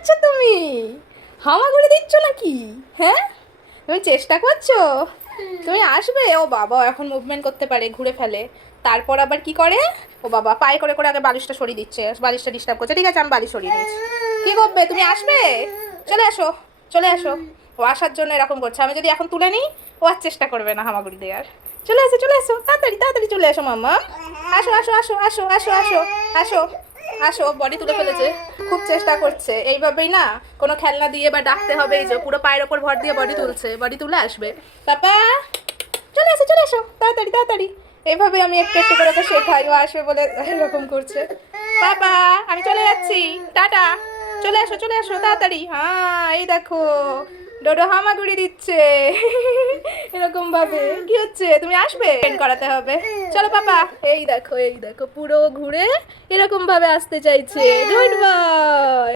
করছো তুমি? হামাগুড়ি দিচ্ছ নাকি? হ্যাঁ, তুমি চেষ্টা করছো? তুমি আসবে? ও বাবা, এখন মুভমেন্ট করতে পারে, ঘুরে ফেলে। তারপর আবার কি করে? ও বাবা, পায়ে করে করে আগে বালিশটা সরিয়ে দিচ্ছে, বালিশটা ডিস্টার্ব করছে। ঠিক আছে, আমি বালিশ সরিয়ে দিচ্ছি। কি করবে? তুমি আসবে? চলে আসো, চলে আসো। ও আসার জন্য এরকম করছে। আমি যদি এখন তুলে নিই, ও আর চেষ্টা করবে না হামাগুড়ি দেওয়ার। চলে আসো, চলে আসো, তাড়াতাড়ি তাড়াতাড়ি চলে আসো মাম্মা। আসো আসো আসো আসো আসো আসো আসো আসো। বডি তুলে ফেলেছে, খুব চেষ্টা করছে। এইভাবেই না, কোনো খেলনা দিয়ে বা ডাকতে হবে। এই যে পুরো পায়ের ওপর ভর দিয়ে বডি তুলছে, বডি তুলে আসবে। পাপা চলে আসো তাড়াতাড়ি তাড়াতাড়ি। এইভাবে আমি একটু একটু করে ওকে শেখাই, ও আসবে বলে এরকম করছে। পাপা আমি চলে যাচ্ছি, টাটা। চলে আসো তাড়াতাড়ি। হ্যাঁ, এই দেখো ডোডো হামাগুড়ি দিচ্ছে। এরকম ভাবে কি হচ্ছে? তুমি আসবে? ট্রেন করাতে হবে। চলো পাপা। এই দেখো পুরো ঘুরে এরকম ভাবে আসতে চাইছে। Good boy.